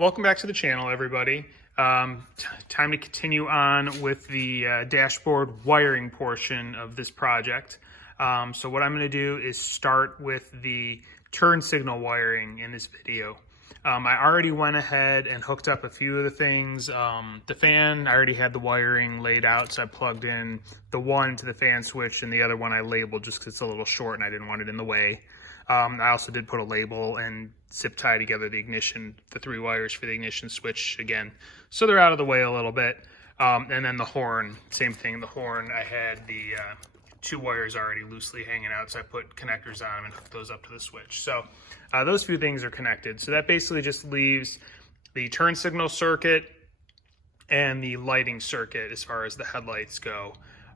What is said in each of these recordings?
Welcome back to the channel, everybody. Time to continue on with the dashboard wiring portion of this project. So what I'm going to do is start with the turn signal wiring in this video. I already went ahead and hooked up a few of the things. The fan, I already had the wiring laid out, so I plugged in the one to the fan switch and the other one I labeled just because it's a little short and I didn't want it in the way. I also did put a label and zip tie together the three wires for the ignition switch again, so they're out of the way a little bit. And then the horn, same thing. The horn, I had the two wires already loosely hanging out, so I put connectors on them and hooked those up to the switch. So those few things are connected. So that basically just leaves the turn signal circuit and the lighting circuit as far as the headlights go.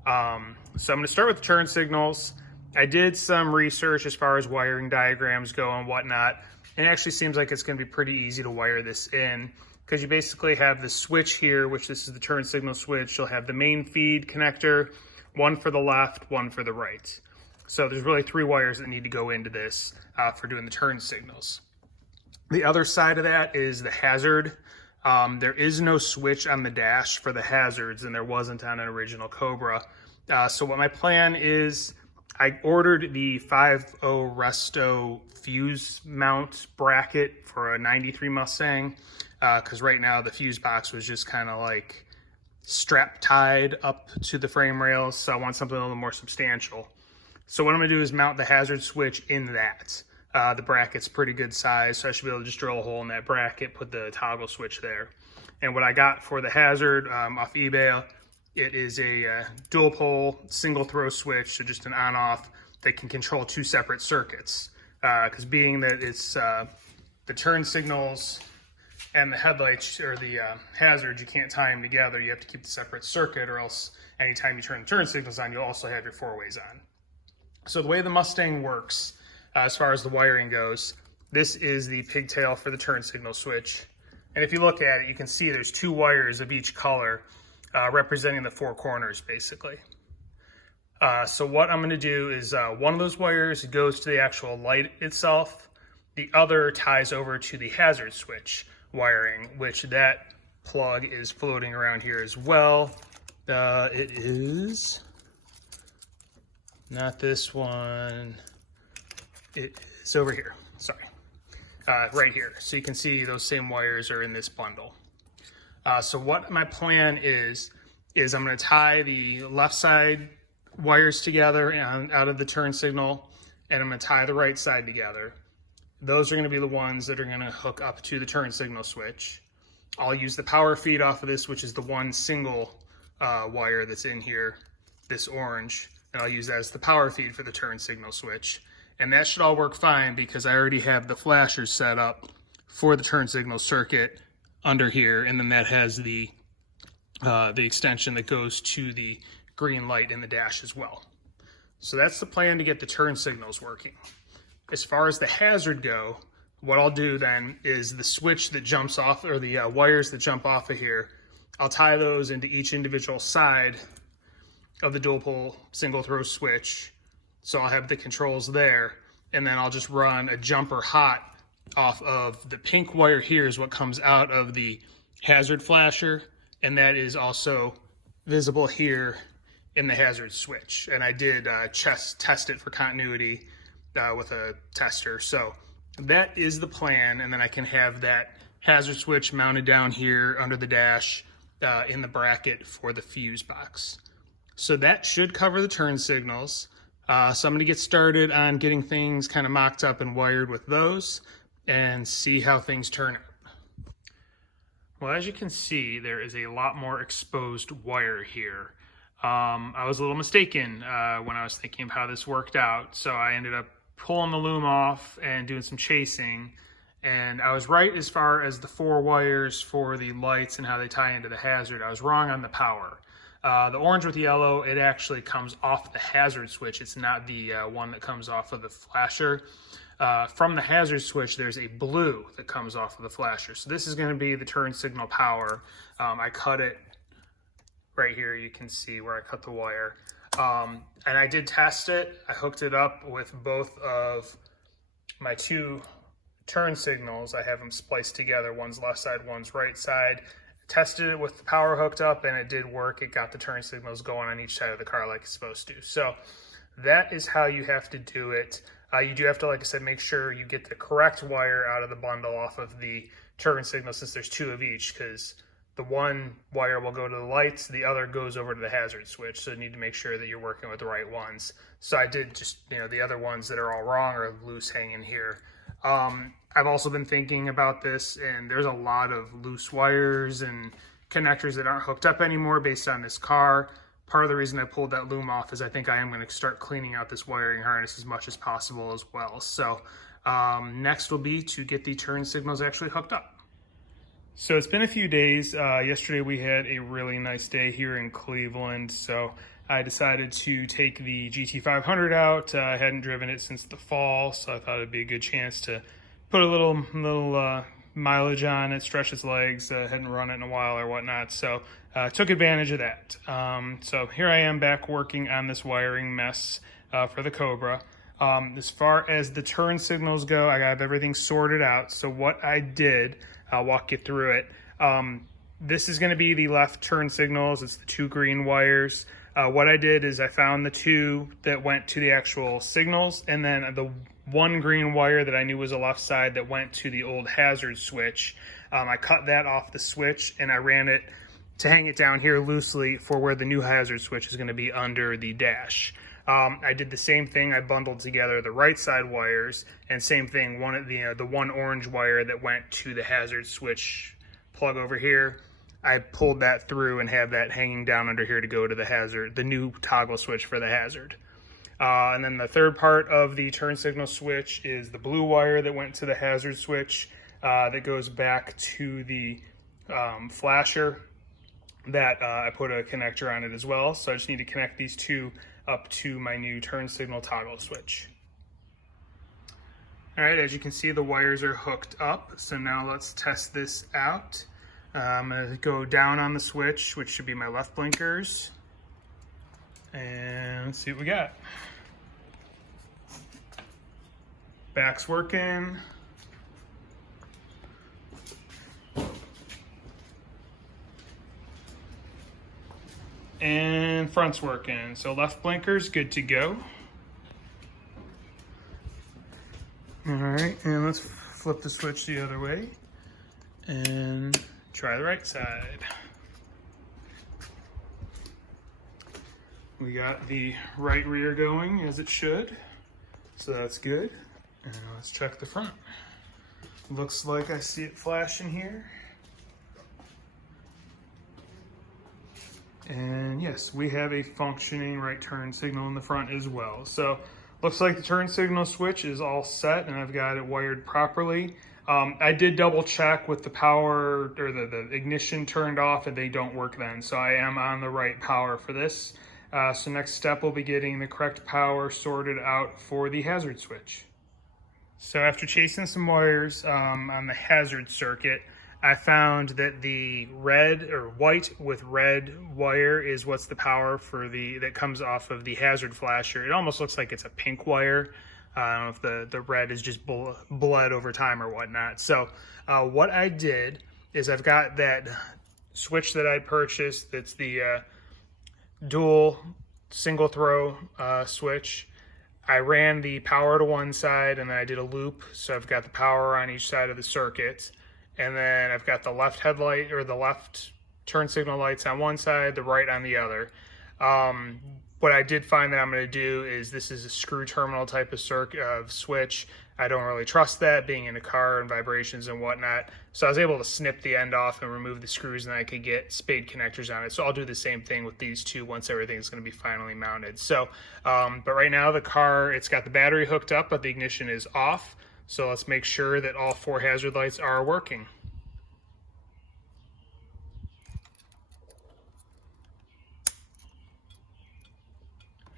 So I'm going to start with the turn signals. I did some research as far as wiring diagrams go and whatnot. It actually seems like it's going to be pretty easy to wire this in because you basically have the switch here, which this is the turn signal switch. You'll have the main feed connector, one for the left, one for the right. So there's really three wires that need to go into this for doing the turn signals. The other side of that is the hazard. There is no switch on the dash for the hazards, and there wasn't on an original Cobra. So what my plan is, I ordered the 5.0 Resto fuse mount bracket for a 93 Mustang because right now the fuse box was just kind of like strap tied up to the frame rails, so I want something a little more substantial. So what I'm going to do is mount the hazard switch in that. The bracket's pretty good size, so I should be able to just drill a hole in that bracket, put the toggle switch there. And what I got for the hazard off eBay, it is a dual pole, single throw switch, so just an on-off that can control two separate circuits. Because being that it's the turn signals and the headlights or the hazards, you can't tie them together. You have to keep the separate circuit, or else anytime you turn the turn signals on, you'll also have your four-ways on. So the way the Mustang works, as far as the wiring goes, this is the pigtail for the turn signal switch. And if you look at it, you can see there's two wires of each color representing the four corners, basically. So what I'm going to do is one of those wires goes to the actual light itself. The other ties over to the hazard switch wiring, which that plug is floating around here as well. It is not this one. It is over here. Sorry. Right here. So you can see those same wires are in this bundle. So what my plan is I'm going to tie the left side wires together and out of the turn signal, and I'm going to tie the right side together. Those are going to be the ones that are going to hook up to the turn signal switch. I'll use the power feed off of this, which is the one single wire that's in here, this orange, and I'll use that as the power feed for the turn signal switch. And that should all work fine because I already have the flashers set up for the turn signal circuit under here, and then that has the extension that goes to the green light in the dash as well. So that's the plan to get the turn signals working. As far as the hazard go, what I'll do then is the switch that jumps off, or the wires that jump off of here, I'll tie those into each individual side of the dual pole single throw switch. So I'll have the controls there, and then I'll just run a jumper hot off of the pink wire here is what comes out of the hazard flasher, and that is also visible here in the hazard switch. And I did test it for continuity with a tester. So that is the plan, and then I can have that hazard switch mounted down here under the dash in the bracket for the fuse box. So that should cover the turn signals. So I'm going to get started on getting things kind of mocked up and wired with those and see how things turn out. Well, as you can see, there is a lot more exposed wire here. I was a little mistaken when I was thinking of how this worked out. So I ended up pulling the loom off and doing some chasing. And I was right as far as the four wires for the lights and how they tie into the hazard. I was wrong on the power. The orange with yellow, it actually comes off the hazard switch. It's not the one that comes off of the flasher. From the hazard switch, there's a blue that comes off of the flasher. So this is going to be the turn signal power. I cut it right here. You can see where I cut the wire. And I did test it. I hooked it up with both of my two turn signals, I have them spliced together. One's left side, one's right side. Tested it with the power hooked up and it did work. It got the turn signals going on each side of the car like it's supposed to. So that is how you have to do it. You do have to, like I said, make sure you get the correct wire out of the bundle off of the turn signal, since there's 2 of each, because the one wire will go to the lights, the other goes over to the hazard switch. So you need to make sure that you're working with the right ones. So I did just, the other ones that are all wrong are loose hanging here. I've also been thinking about this, and there's a lot of loose wires and connectors that aren't hooked up anymore based on this car. Part of the reason I pulled that loom off is I think I am going to start cleaning out this wiring harness as much as possible as well. So next will be to get the turn signals actually hooked up. So it's been a few days. Yesterday we had a really nice day here in Cleveland, so I decided to take the GT500 out. I hadn't driven it since the fall, so I thought it'd be a good chance to put a little mileage on it, stretch its legs. Hadn't run it in a while or whatnot, so took advantage of that. So here I am back working on this wiring mess for the Cobra. As far as the turn signals go, I got everything sorted out. So what I did, I'll walk you through it. This is going to be the left turn signals. It's the 2 green wires. What I did is I found the 2 that went to the actual signals, and then the 1 green wire that I knew was a left side that went to the old hazard switch. I cut that off the switch and I ran it to hang it down here loosely for where the new hazard switch is going to be under the dash. I did the same thing. I bundled together the right side wires, and same thing, the 1 orange wire that went to the hazard switch plug over here. I pulled that through and have that hanging down under here to go to the hazard, the new toggle switch for the hazard. And then the third part of the turn signal switch is the blue wire that went to the hazard switch that goes back to the flasher that I put a connector on it as well. So I just need to connect these 2 up to my new turn signal toggle switch. All right, as you can see, the wires are hooked up. So now let's test this out. I'm gonna go down on the switch, which should be my left blinkers, and let's see what we got. Back's working. And front's working. So left blinker's good to go. All right, and let's flip the switch the other way and try the right side. We got the right rear going as it should, so that's good. And let's check the front. Looks like I see it flashing here. And yes, we have a functioning right turn signal in the front as well. So looks like the turn signal switch is all set and I've got it wired properly. I did double check with the power or the ignition turned off, and they don't work then. So I am on the right power for this. So next step will be getting the correct power sorted out for the hazard switch. So after chasing some wires on the hazard circuit, I found that the red or white with red wire is what's the power for that comes off of the hazard flasher. It almost looks like it's a pink wire. I don't know if the red is just bled over time or whatnot. So what I did is I've got that switch that I purchased that's the dual single throw switch. I ran the power to one side and then I did a loop. So I've got the power on each side of the circuit. And then I've got the left headlight or the left turn signal lights on one side, the right on the other. What I did find that I'm going to do is this is a screw terminal type of switch. I don't really trust that, being in a car and vibrations and whatnot. So I was able to snip the end off and remove the screws, and I could get spade connectors on it. So I'll do the same thing with these 2 once everything's going to be finally mounted. So, but right now the car, it's got the battery hooked up, but the ignition is off. So let's make sure that all 4 hazard lights are working.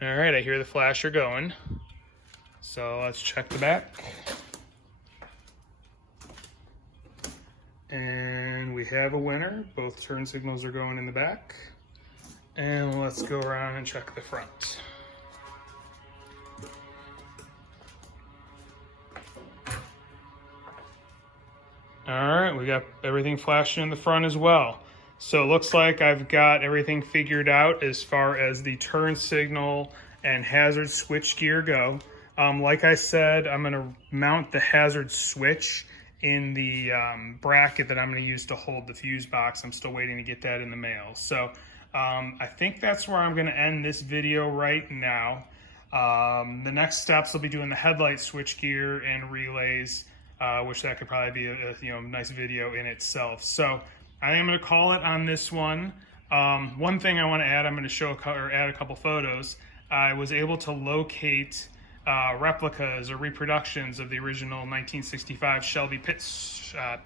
All right, I hear the flasher going. So let's check the back. And we have a winner. Both turn signals are going in the back. And let's go around and check the front. right, we got everything flashing in the front as well. So it looks like I've got everything figured out as far as the turn signal and hazard switch gear go. Like I said, I'm gonna mount the hazard switch in the bracket that I'm gonna use to hold the fuse box. I'm still waiting to get that in the mail. So I think that's where I'm gonna end this video right now. The next steps will be doing the headlight switch gear and relays, which that could probably be a nice video in itself. So I am going to call it on this one. One thing I want to add, I'm going to show or add a couple photos. I was able to locate replicas or reproductions of the original 1965 Shelby pit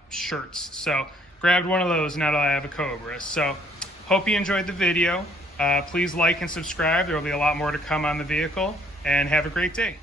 shirts. So grabbed one of those now that I have a Cobra. So hope you enjoyed the video. Please like and subscribe. There will be a lot more to come on the vehicle, and have a great day.